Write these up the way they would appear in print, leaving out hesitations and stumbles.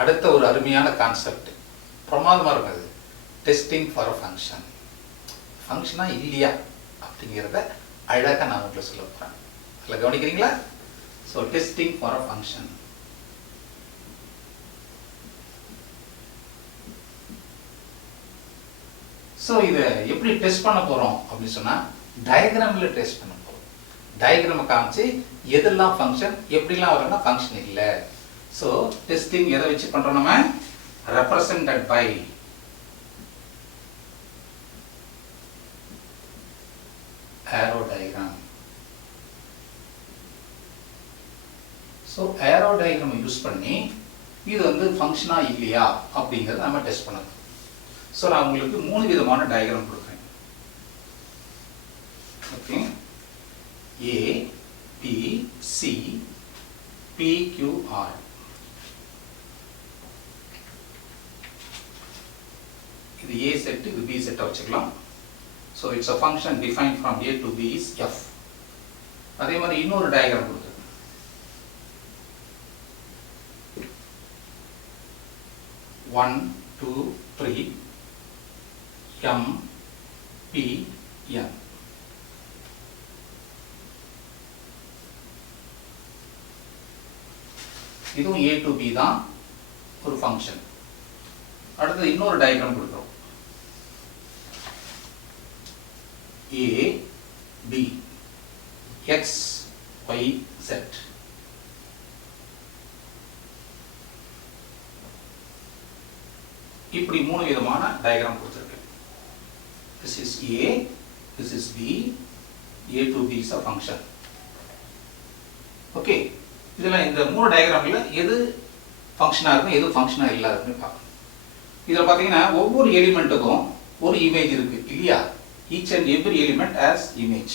அடுத்த ஒரு அருமையான கான்செப்ட், பிரமாதமாக இருக்குது. Testing for a function. ஃபங்க்ஷனா இல்லையா அப்படிங்கிறத அழகாக நான் உங்களுக்கு சொல்ல போகிறேன். அதில் கவனிக்கிறீங்களா? So testing for a function. So இதை எப்படி டெஸ்ட் பண்ண போகிறோம் அப்படின்னு சொன்னால், டயக்ராமில் டெஸ்ட் பண்ண போகிறோம். டயக்ராமை காமிச்சு எதெல்லாம் ஃபங்க்ஷன், எப்படிலாம் வரும்னா ஃபங்க்ஷன் இல்லை. ஸோ டெஸ்டிங் எதை வச்சு பண்ணுறோம்? நம்ம represented by arrow diagram. So arrow diagram use பண்ணி இது வந்து ஃபங்க்ஷனா இல்லையா அப்படிங்கிறத நம்ம டெஸ்ட் பண்ணணும். ஸோ நான் உங்களுக்கு 3 விதமான டயக்ராம் கொடுக்குறேன். Okay, A, B, C, P, Q, R. இது A செட், இது B செட்டை வச்சுக்கலாம். So it's a function defined from A to B is F. அதே மாதிரி இன்னொரு டயக்ராம் கொடுத்து 1, 2, 3 M, P, N. இதுவும் A to B தான் ஒரு ஃபங்க்ஷன். அடுத்து இன்னொரு டயக்ராம் கொடுக்குறோம். A, B, X, Y, Z. இப்படி 3 விதமான டயக்ராம் கொடுத்திருக்கு. This is A, this is B, A to B is a function. Okay, இதில் இந்த 3 டயக்ராமில் எது ஃபங்க்ஷனாக இருக்கும், எது ஃபங்க்ஷனாக இல்லை அப்படின்னு பார்க்கணும். இதில் பார்த்தீங்கன்னா ஒவ்வொரு எலிமெண்ட்டுக்கும் ஒரு இமேஜ் இருக்குது இல்லையா? Each and every element has image.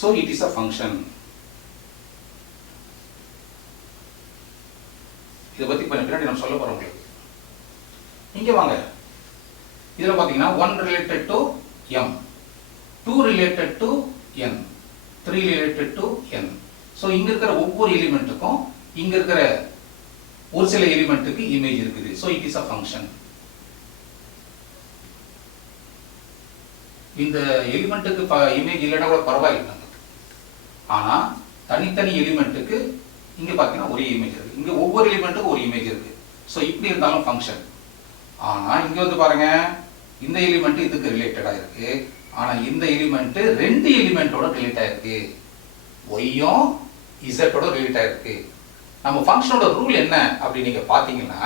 So it is a function. இதை பற்றி பின்னாடி நம்ம சொல்ல போகிறோம் உங்களுக்கு. இங்கே வாங்க. இதில் பார்த்தீங்கன்னா 1 related to M, 2 related to N, 3 related to N. So இங்கே இருக்கிற ஒவ்வொரு எலிமெண்ட்டுக்கும் இங்கே இருக்கிற ஒரு சில எலிமெண்ட்டுக்கு இமேஜ் இருக்குது. So it is a function. இந்த எலிமெண்ட்டுக்கு இமேஜ் இல்லைன்னா கூட பரவாயில்லை, ஆனால் தனித்தனி எலிமெண்ட்டுக்கு இங்கே பார்த்தீங்கன்னா ஒரே இமேஜ் இருக்குது. இங்கே ஒவ்வொரு எலிமெண்ட்டுக்கும் ஒரு இமேஜ் இருக்குது. ஸோ இப்படி இருந்தாலும் ஃபங்க்ஷன். ஆனால் இங்கே வந்து பாருங்க, இந்த எலிமெண்ட் இதுக்கு ரிலேட்டடாக இருக்கு, ஆனால் இந்த எலிமெண்ட் 2 எலிமெண்ட்டோட ரிலேட் ஆயிருக்கு. ஒய்யும் இசட்டோட ரிலேட் ஆயிருக்கு. நம்ம ஃபங்க்ஷனோட ரூல் என்ன அப்படின்னு நீங்கள் பார்த்தீங்கன்னா,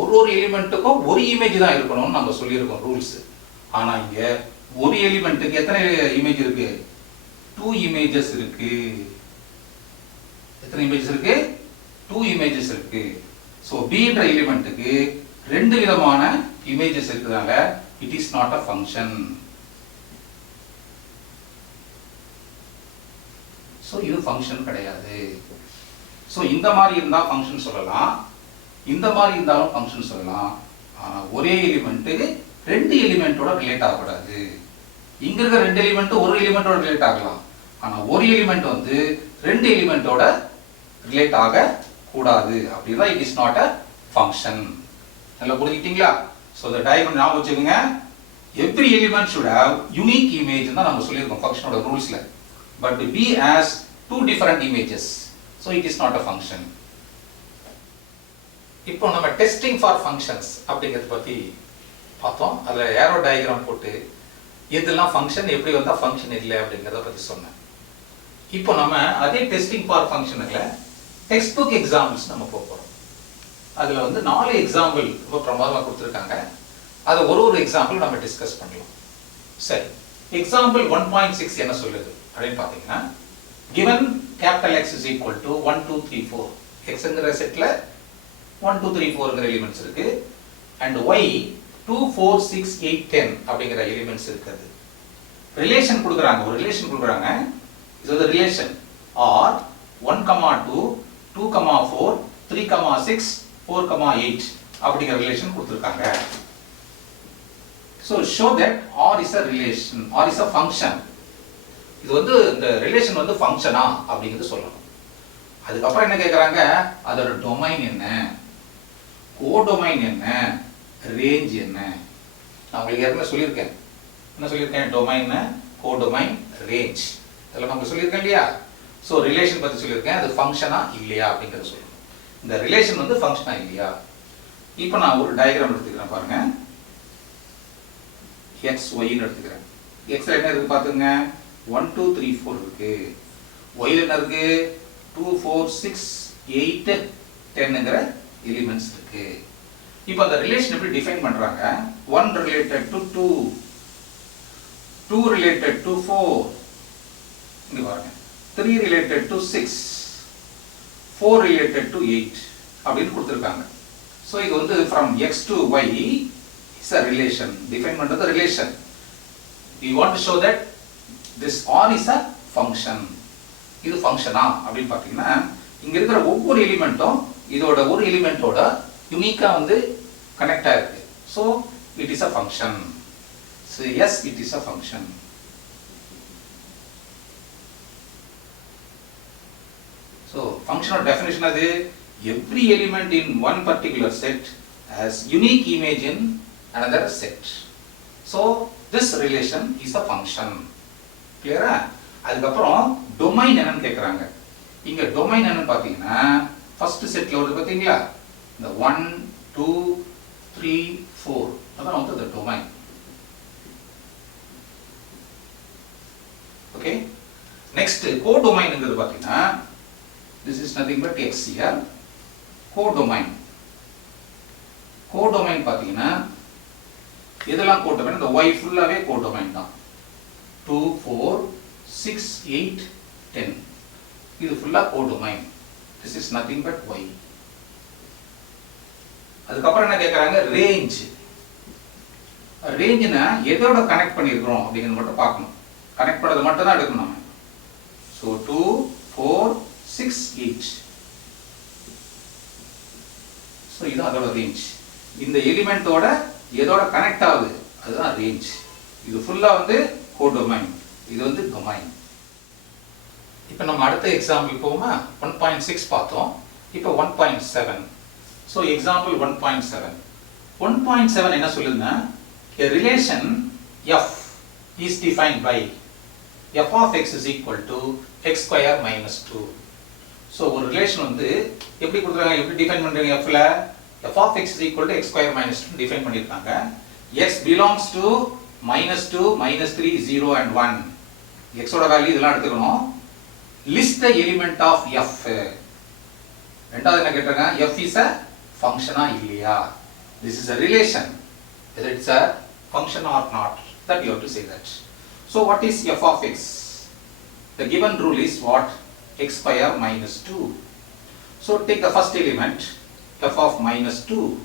ஒரு எலிமெண்ட்டுக்கும் ஒரு இமேஜ் தான் இருக்கணும்னு நம்ம சொல்லியிருக்கோம் ரூல்ஸ். ஆனால் இங்கே ஒரு எலிமெண்ட்டுக்கு எத்தனை இமேஜ் இருக்கு? 2 இமேஜஸ் இருக்கு. எத்தனை இமேஜஸ் இருக்கு? 2 இமேஜஸ் இருக்கு. ஸோ பீன்ற எலிமெண்ட்டுக்கு 2 விதமான இமேஜஸ் இருக்கிறதால it is not a function. So இது ஃபங்க்ஷன் கிடையாது. ஸோ இந்த மாதிரி இருந்தால் ஃபங்க்ஷன் சொல்லலாம், இந்த மாதிரி இருந்தாலும் ஃபங்க்ஷன் சொல்லலாம். ஆனால் ஒரே எலிமெண்ட்டு 2 எலிமெண்ட்டோட ரிலேட் ஆகக்கூடாது. இங்க இருக்க 2 எலிமெண்ட் ஒரு எலிமெண்டோட ரிலேட் ஆகலாம், ஆனா ஒரு எலிமெண்ட் வந்து 2 எலிமெண்டோட ரிலேட் ஆக கூடாது. அப்படிதான் it is not a function. நல்லா புரிஞ்சுக்கிட்டீங்களா? ஸோ இந்த டயக்ராம் ஞாபகம் வச்சுக்கோங்க. Every element should have unique image தான் நம்ம சொல்லியிருக்கோம் ஃபங்க்ஷனோட ரூல்ஸ்ல. But B has 2 different images, so it is not a function. இப்போ நம்ம டெஸ்டிங் ஃபார் ஃபங்க்ஷன்ஸ் அப்படிங்கிறத பத்தி பார்த்தோம். அதுல ஏரோ டயக்ராம் போட்டு எதெல்லாம் ஃபங்க்ஷன், எப்படி வந்தா ஃபங்க்ஷன் இல்லை அப்படிங்கிறத பத்தி சொன்னேன். இப்போ நம்ம அதே டெஸ்டிங் ஃபார் ஃபங்க்ஷனுக்குல டெக்ஸ்ட் புக் எக்ஸாம்பிள்ஸ் நம்ம போறோம். அதுல வந்து 4 எக்ஸாம்பிள் ரொம்ப பிரமாதமா கொடுத்துருக்காங்க. அதை ஒரு எக்ஸாம்பிள் நம்ம டிஸ்கஸ் பண்ணலாம். சரி, எக்ஸாம்பிள் 1.6 என்ன சொல்லுது அப்படின்னு பார்த்தீங்கன்னா, given capital X is equal to 1 2 3 4, Xங்கிற செட்ல 1 2 3 4ங்கிற எலிமெண்ட்ஸ் இருக்கு, and Y 2 4 6 8 10 அப்படிங்கிற எலிமெண்ட்ஸ் இருக்குது. ரிலேஷன் கொடுக்குறாங்க, ஒரு ரிலேஷன் கொடுக்குறாங்க. இது ஒரு ரிலேஷன் R 1, 2, 2, 4, 3, 6, 4, 8 அப்படிங்கிற ரிலேஷன் கொடுத்துருக்காங்க. So show that R is a relation, R is a function. இது வந்து இந்த ரிலேஷன் வந்து ஃபங்க்ஷனா அப்படிங்கிறது சொல்லணும். அதுக்கப்புறம் என்ன கேட்குறாங்க, அதோட டொமைன் என்ன, கோடொமைன் என்ன, ரேஞ்ச் என்ன. நான் உங்களுக்கு ஏற்கனவே சொல்லியிருக்கேன். என்ன சொல்லியிருக்கேன்? டொமைன், கோடொமைன், ரேஞ்ச் இதெல்லாம் நமக்கு சொல்லியிருக்கேன் இல்லையா? ஸோ ரிலேஷன் பற்றி சொல்லியிருக்கேன். அது ஃபங்க்ஷனா இல்லையா அப்படிங்கிறத சொல்லணும். இந்த ரிலேஷன் வந்து ஃபங்க்ஷனா இல்லையா. இப்போ நான் ஒரு டயக்ராம் எடுத்துக்கிறேன் பாருங்க. எக்ஸ் ஒய்ன்னு எடுத்துக்கிறேன். எக்ஸ்ல என்ன இருக்கு பார்த்துங்க. 1 2 3 4 இருக்கு. ஒய்ல என்ன இருக்கு? 2 4 6 8 10ங்கிற எலிமெண்ட்ஸ் இருக்கு. இப்போ அந்த ரிலேஷன் எப்படி டிஃபைன் பண்றாங்க? 1 ரிலேட்டட் டு 2, 2 ரிலேட்டட் டு 4, இங்க பாருங்க, 3 ரிலேட்டட் டு 6, 4 ரிலேட்டட் டு 8 அப்படின்னு கொடுத்துருக்காங்க. ஸோ இது வந்து from x to y is a relation. Define பண்றது relation. we want to show that this r is a function. இது ஃபங்க்ஷனா அப்படின்னு பார்த்தீங்கன்னா இங்க இருக்கிற ஒவ்வொரு எலிமெண்ட்டும் இதோட ஒரு எலிமெண்டோட யூனிக்கா வந்து கனெக்ட் ஆயிருக்கு. So it is a function. So yes it is a function. So ஃபங்க்ஷனோட டெஃபினிஷன் அது every element in one particular set has unique image in another set. So this relation is a function. Clear? அதுக்கப்புறம் domain என்னன்னு கேட்குறாங்க. இங்க domain என்னன்னு பார்த்தீங்கன்னா first செட்ல வருது பார்த்தீங்களா, இந்த 1 2 3 4 அதான் வந்து the domain. ஓகே, நெக்ஸ்ட் கோடொமைன்ங்கிறது பார்த்தீங்கன்னா this is nothing but x here. Codomain, codomain பார்த்தீங்கன்னா இதெல்லாம் கோடொமைன், இந்த y ஃபுல்லாவே கோடொமைன் தான். 2 4 6 8 10 இது ஃபுல்லா codomain. this is nothing but y. அதுக்கப்புறம் என்ன கேட்கறாங்க? ரேஞ்ச். ரேஞ்ச்னா எதோட கனெக்ட் பண்ணியிருக்கிறோம் அப்படிங்கிறது மட்டும் பார்க்கணும். கனெக்ட் பண்ணது மட்டும் தான் எடுக்கணும் நம்ம. ஸோ 2 4 6 8. ஸோ இதுதான் அதோட ரேஞ்ச். இந்த எலிமெண்டோட எதோட கனெக்ட் ஆகுது அதுதான் ரேஞ்ச். இது ஃபுல்லா வந்து கோடொமைன், இது வந்து டொமைன். இப்போ நம்ம அடுத்த எக்ஸாம்பிள் போவோமா? 1.6 பார்த்தோம். இப்போ 1.7. So example 1.7. 1.7 என்ன சொல்லுதுன்னா, a relation f is defined by f of x is equal to x square minus 2. So ஒரு ரிலேஷன் வந்து எப்படி கொடுத்துருக்காங்க, எப்படி டிஃபைன் பண்றீங்க? fல f of x is equal to x square minus 2 define பண்ணியிருக்காங்க. x belongs to -2 -3 0 and 1. x ஓட value இதெல்லாம் எடுத்துக்கணும். list the element of f. ரெண்டாவது என்ன கேட்டாங்க? f is a function இல்லையா? this is a relation, whether it's a function or not, that you have to say that. So what is f of x? The given rule is what? x square minus 2. So take the first element, f of minus 2.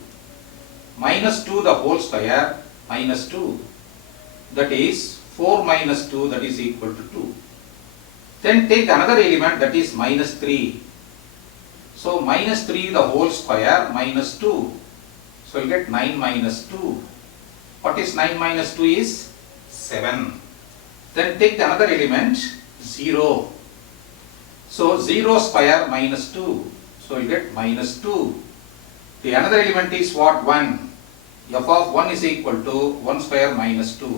Minus 2 the whole square minus 2. That is 4 minus 2, that is equal to 2. Then take another element, that is minus 3. So minus 3 the whole square minus 2. So you get 9 minus 2. What is 9 minus 2 is 7. Then take the another element 0. So 0 square minus 2. So you get minus 2. The another element is what? 1. f of 1 is equal to 1 square minus 2.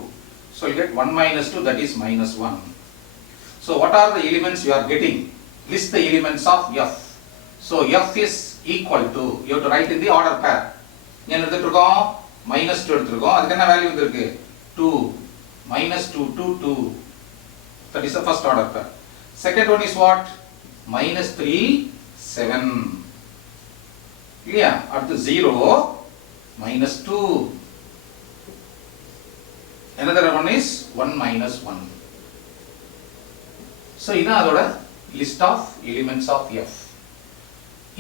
So you get 1 minus 2, that is minus 1. So what are the elements you are getting? List the elements of f. So f is equal to, you have to write in the order pair. என்ன எடுத்துருக்கோம்? minus 2 எடுத்துருக்கோம். அதுக்கு என்ன value வந்திருக்கு? 2. minus 2 2 2. That is the first order pair. Second one is what? minus 3 7. இல்லையா? அடுத்து 0 minus 2. Another one is 1 minus 1. So இதான் அதோட list of elements of f.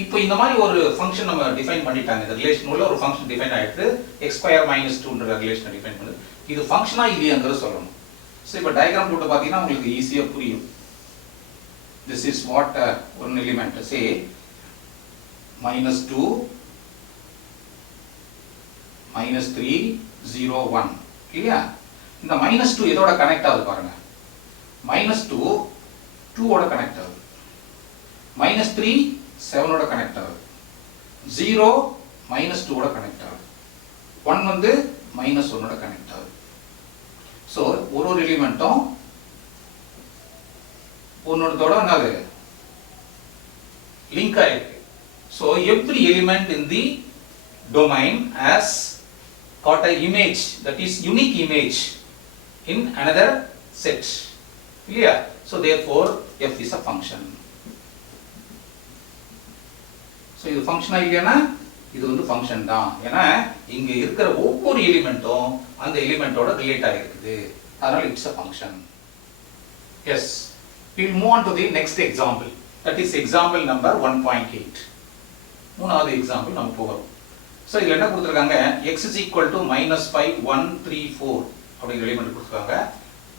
இப்போ இந்த மாதிரி ஒரு ஃபங்க்ஷன் நம்ம டிஃபைன் பண்ணிட்டாங்க. இந்த ரிலேஷன் உள்ள ஒரு ஃபங்க்ஷன் டிஃபைன் ஆயிட்டு x ஸ்கொயர் minus 2ன்ற ரிலேஷனை டிஃபைன் பண்ணுது. இது ஃபங்க்ஷனா இல்லையாங்கறத சொல்லணும். சோ இப்போ டயகிராம் போட்டு பாத்தீங்கன்னா உங்களுக்கு ஈஸியா புரியும். This is what one element, say minus 2 minus 3 0 1. இல்லையா? இந்த minus 2 எதோட கனெக்ட் ஆகுது பாருங்க. minus 2 2 ஓட கனெக்ட் ஆகுது. minus 3 7 ஓட கனெக்ட் ஆகுது. 0 -2 ஓட கனெக்ட் ஆகுது, 1 வந்து -1 ஓட கனெக்ட் ஆகுது. ஸோ ஒரு எலிமெண்ட்டும் ஒன்னோட என்னது லிங்க் ஆயிருக்கு. So every element in the domain has got an image, that is unique image in another set. Clear? So therefore f is a function. So இது ஃபங்க்ஷனா இல்லையானா இது வந்து ஃபங்க்ஷன் தான். ஏன்னா இங்க இருக்கிற ஒவ்வொரு எலிமெண்ட்டும் அந்த எலிமெண்டோட ரிலேட் ஆகிருக்குது, அதனால it's a function. Yes, we will move on to the next example, that is example number 1.8. மூணாவது எக்ஸாம்பிள் நம்ம போகிறோம். ஸோ இதில் என்ன கொடுத்துருக்காங்க, x is equal to -5 1 3 4 அப்படிங்கிற எலிமெண்ட் கொடுத்துருக்காங்க.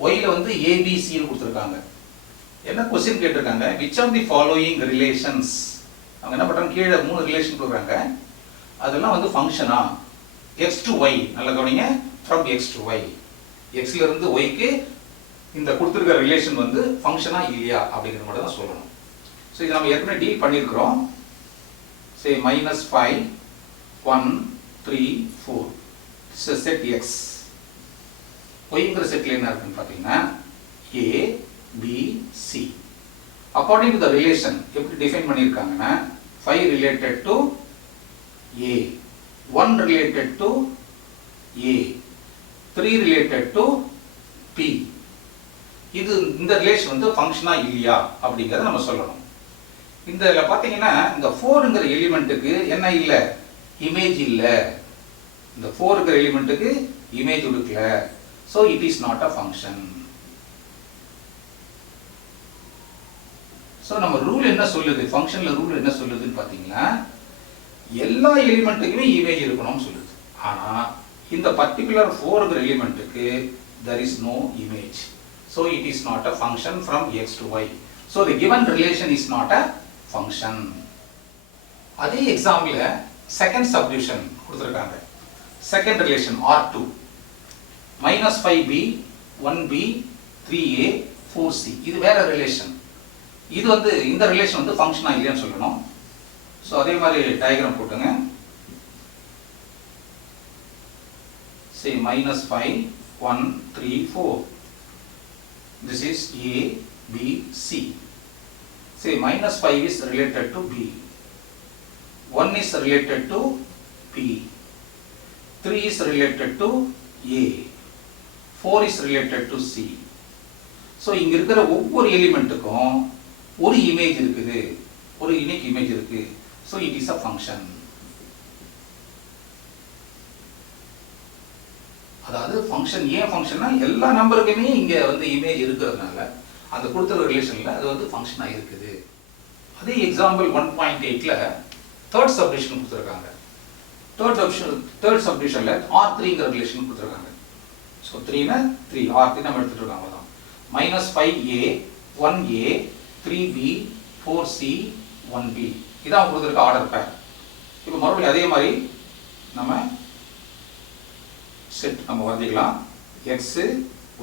ஒய்ல வந்து ஏபிசின்னு கொடுத்துருக்காங்க. என்ன கொஸ்டின் கேட்டிருக்காங்க, which of the following relations, அவங்க என்ன பண்ணுறாங்க, கீழே 3 ரிலேஷன் கொடுக்குறாங்க, அதெல்லாம் வந்து ஃபங்க்ஷனா x to y, நல்லா கவனிங்க, ஃப்ரம் x to y, xல இருந்து yக்கு இந்த கொடுத்துருக்க ரிலேஷன் வந்து ஃபங்க்ஷனா இல்லையா அப்படிங்கிற மட்டும் தான் சொல்லணும். ஸோ இது நம்ம ஏற்கனவே டீல் பண்ணியிருக்கிறோம். சரி, -5 1 3 4 இட்ஸ் a set x. yங்கிற செட்ல என்ன இருக்குன்னு பார்த்தீங்கன்னா a b c. According to the relation எப்படி டிஃபைன் பண்ணியிருக்காங்கன்னா 5 related to a, 1 related to a, 3 related to p. இது இந்த ரிலேஷன் வந்து ஃபங்க்ஷனா இல்லையா அப்படிங்கறத நம்ம சொல்லணும். இந்த பார்த்தீங்கன்னா இந்த 4ங்கிற எலிமெண்ட்டுக்கு என்ன இல்லை, இமேஜ் இல்லை. இந்த 4ங்கிற எலிமெண்ட்டுக்கு இமேஜ் கொடுக்கல. So it is not a function. So நம்ம ரூல் என்ன சொல்லுது, ஃபங்க்ஷன்ல ரூல் என்ன சொல்லுதுன்னு பார்த்தீங்கன்னா எல்லா எலிமெண்ட்டுக்குமே இமேஜ் இருக்கணும்னு சொல்லுது. ஆனால் இந்த particular 4ங்கிற எலிமெண்ட்டுக்கு there is no image. So it is not a function from x to y. So the given relation is not a function. அதே எக்ஸாம்பிள் செகண்ட் சப்டிவிஷன் கொடுத்துருக்காங்க. Second relation R2 -5b 1b 3a 4c. இது வேற relation. இது வந்து இந்த relation வந்து ஃபங்க்ஷனா இல்லையான்னு சொல்லணும். ஸோ அதே மாதிரி டயக்ராம் போட்டுங்க. say -5 1 3 4. This is a b c. Say -5 is related to b, 1 is related to p, 3 is related to a, 4 is related to c. So இங்க இருக்கிற ஒவ்வொரு எலிமெண்ட்டுக்கும் ஒரு இமேஜ் இருக்குது, ஒரு யூனிக் இமேஜ் இருக்கு. So it is a function. அதாவது function ஏன் ஃபங்க்ஷன்னா எல்லா நம்பருக்குமே இங்க வந்து இமேஜ் இருக்கிறதுனால அந்த கொடுத்துருக்க ரிலேஷன்ல அது வந்து ஃபங்க்ஷனா இருக்குது. அதே எக்ஸாம்பிள் 1.8ல தேர்ட் சப்டிவிஷன் கொடுத்துருக்காங்க. தேர்ட் சப்டிவிஷன்ல R3ங்கிற ரிலேஷன் கொடுத்துருக்காங்க. ஸோ 3னா 3 R3 நம்ம எடுத்துட்டு இருக்காங்க தான். -5a 1a 3b 4c 1b. இதான் கொடுத்துருக்க ஆர்டர் பேர். இப்போ மறுபடியும் அதே மாதிரி நம்ம செட் நம்ம வரைஞ்சிக்கலாம். x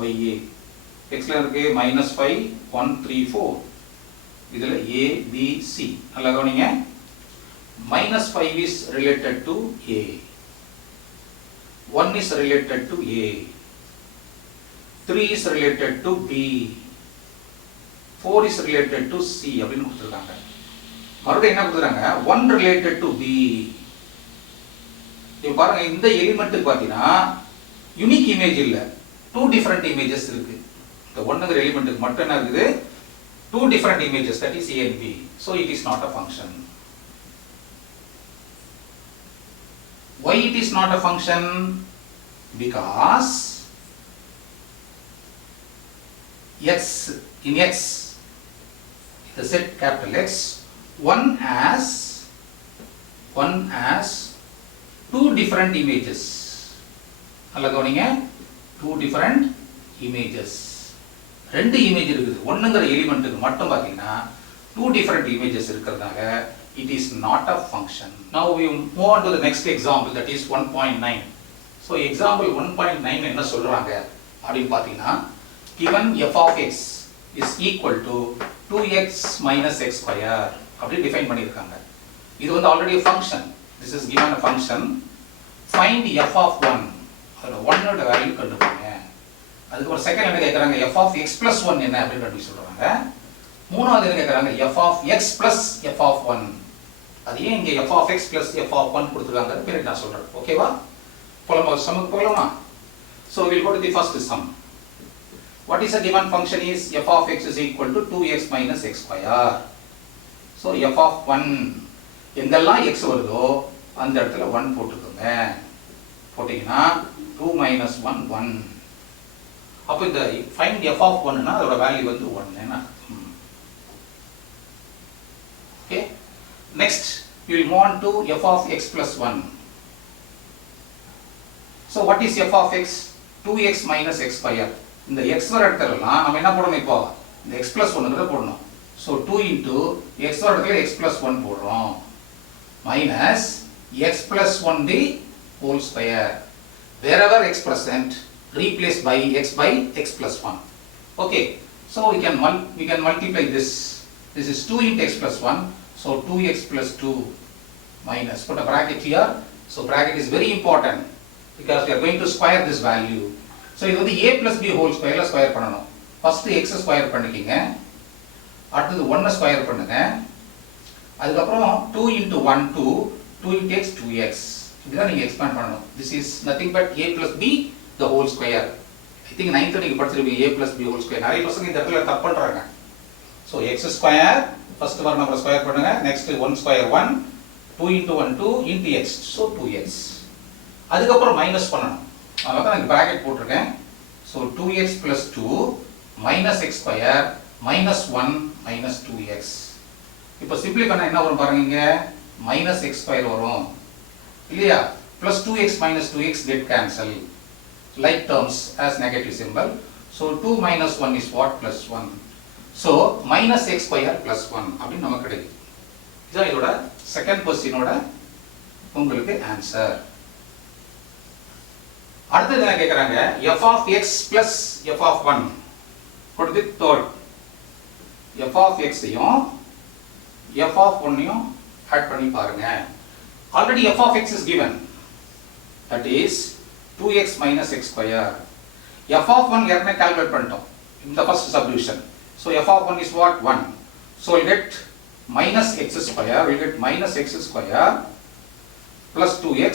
y a, xல இருக்கு -5 1 3 4, இதுல a b c. நல்லா கவனிங்க, -5 is related to a, 1 is related to a, 3 is related to b, 4 is related to c அப்படின்னு கொடுத்துருக்காங்க. மறுபடியும் என்ன கொடுத்துருக்காங்க, 1 related to b. இப்போ பாருங்க, இந்த எலிமெண்ட்டுக்கு பார்த்தீங்கன்னா யூனிக் இமேஜ் இல்லை, 2 டிஃபரெண்ட் இமேஜஸ் இருக்கு. இந்த 1ங்கிற எலிமெண்ட்டுக்கு மட்டும் என்ன இருக்குது, 2 different images, that is a and b. So it is not a function. Why it is not a function? Because x, in x, the set capital X, one has 2 different images. நல்லா கவனிங்க, 2 different images. ரெண்டு image இருக்குது. 1ங்கிற எலிமெண்ட்டுக்கு மட்டும் பார்த்தீங்கன்னா 2 different images இருக்கிறதுனால it is not a function. Now we move on to the next example, that is 1.9. So example 1.9 என்ன சொல்றாங்க அப்படின்னு பார்த்தீங்கன்னா, given f of x is equal to 2x minus x square அப்படி define பண்ணியிருக்காங்க. இது வந்து already function. this is given a function, find f of 1. அதோட 1 ஓட வேல்யூ கண்டுபிடிங்க. அதுக்கு ஒரு செகண்ட் என்ன கேக்குறாங்க, f of x plus 1 என்ன அப்படி கண்டுபிடி சொல்றாங்க. மூணாவது என்ன கேக்குறாங்க, f of x plus f of 1. அது ஏன் இங்க f of x plus f of 1 கொடுத்திருக்காங்க பிறகு நான் சொல்றேன். ஓகேவா? போலாமா, சம்முக்கு போலாமா? So we'll go to the first sum. What is a given function is f of x is equal to 2x minus x square. So f of 1 எங்கெல்லாம் x வருதோ அந்த இடத்துல 1 போட்டுக்கோங்க. போட்டீங்கன்னா 2 minus 1 1. அப்ப இந்த find f of 1 னா அதோட வேல்யூ வந்து 1 னா. Okay. Next we will move on to f of x plus 1. So what is f of x? 2x minus x square. இந்த x வர இடத்துலலாம் நம்ம என்ன போடணும், இப்போ இந்த x plus 1 போடணும். So 2 into x வர இடத்துல x plus 1 போடுறோம் minus x plus 1 the whole square. Wherever x present, replace by x plus 1. Okay, so we can multiply this. This is 2 into x plus 1, so 2x plus 2 minus, put a bracket here. So bracket is very important because we are going to square this value. So இது வந்து a plus b whole square ல square பண்ணணும். First x square பண்ணிக்கங்க, அடுத்து 1 square பண்ணுங்க, அதுக்கப்புறம் 2 into 1 2, 2 into x 2x. இதுதான் நீங்க எக்ஸ்பேண்ட் பண்ணணும். This is nothing but a plus b the whole square. I think 9th நீங்க படிச்சிருப்பீங்க a plus b whole square. நிறைய பசங்க இந்த இடத்துல தப்பு பண்றாங்க. So x ஸ்கொயர் ஃபர்ஸ்ட் வர நம்பர் ஸ்கொயர் பண்ணுங்க, next 1 square 1, 2 into 1 2 into x, so 2x. அதுக்கப்புறம் மைனஸ் பண்ணணும். அதனால தான் நான் பிராக்கெட் போட்டுருக்கேன். So 2x plus 2 minus x square minus 1 minus 2x. இப்போ சிம்பிளி பண்ணா என்ன வரும் பாருங்க, இங்க minus x square வரும் இல்லையா, plus 2x minus 2x get cancel, like terms as negative symbol. So 2 minus 1 is what, plus 1. So minus x square plus 1 அப்படி நமக்கு கிடைக்கும். இதான் இதோட செகண்ட் क्वेश्चनோட உங்களுக்கு ஆன்சர். அடுத்து என்ன கேக்குறாங்க, f of x plus f of 1 கொடுத்து third f of x யும் f of 1 யும் ஆட் பண்ணி பாருங்க. Already f of x is given, that is 2x minus x square. f of 1 ஏற்கனவே கால்குலேட் பண்ணிட்டோம் in the first subdivision. So f of 1 is what, 1. So we'll get minus x square, we'll get minus x square plus 2x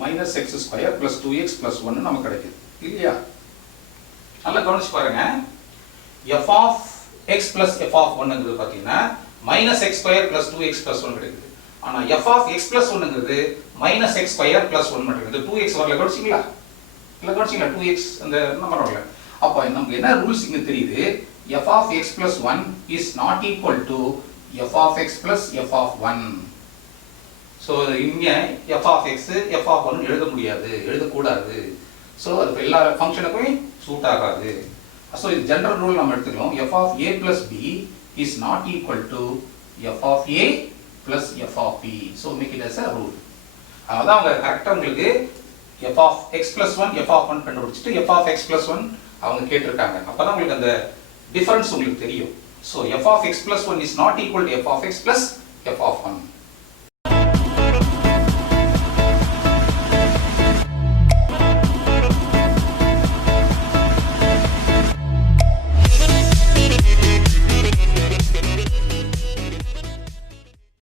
minus x square plus 2x plus 1 நமக்கு கிடைக்குது இல்லையா. நல்லா கவனிச்சு பாருங்க, f of x plus f of 1ங்கிறது பாத்தீங்கன்னா minus x square plus 2x plus 1 கிடைக்குது. ஆனா f of x plus 1ங்கிறது minus x square plus 1 மட்டும் கிடைக்குது. 2x வரல, கவனிச்சீங்களா? இல்ல கவனிச்சீங்களா 2x அந்த நம்பர் வரல. அப்ப நமக்கு என்ன ரூல்ஸ் இங்க தெரியுது, f of x plus 1 is not equal to f of x plus f of 1. So இங்க f of x f of 1 எழுத முடியாது, எழுதக்கூடாது. So அது எல்லா ஃபங்க்ஷனுக்கும் சூட் ஆகாது. So இது ஜெனரல் ரூல் நம்ம எடுத்துக்கலாம், f of a plus b is not equal to f of a plus f of b. So make it as a rule. அதான் அவங்க கரெக்ட்டா உங்களுக்கு f of x plus 1 f of 1 கண்டுபிடிச்சிட்டு f of x plus 1 அவங்க கேட்டிருக்காங்க. அப்பதான் உங்களுக்கு அந்த டிஃபரன்ஸ் உங்களுக்கு தெரியும். So f of x plus 1 is not equal to f of x plus f of 1.